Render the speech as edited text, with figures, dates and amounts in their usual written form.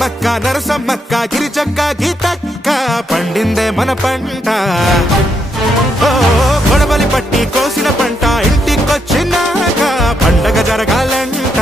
సమ్మక్క నరసమ్మక్క గిరిచక్క గీతక్క పండిందే మన పంట గొడవలి పట్టి కోసిన పంట ఇంటికొచ్చినాక పండగ జరగాలంట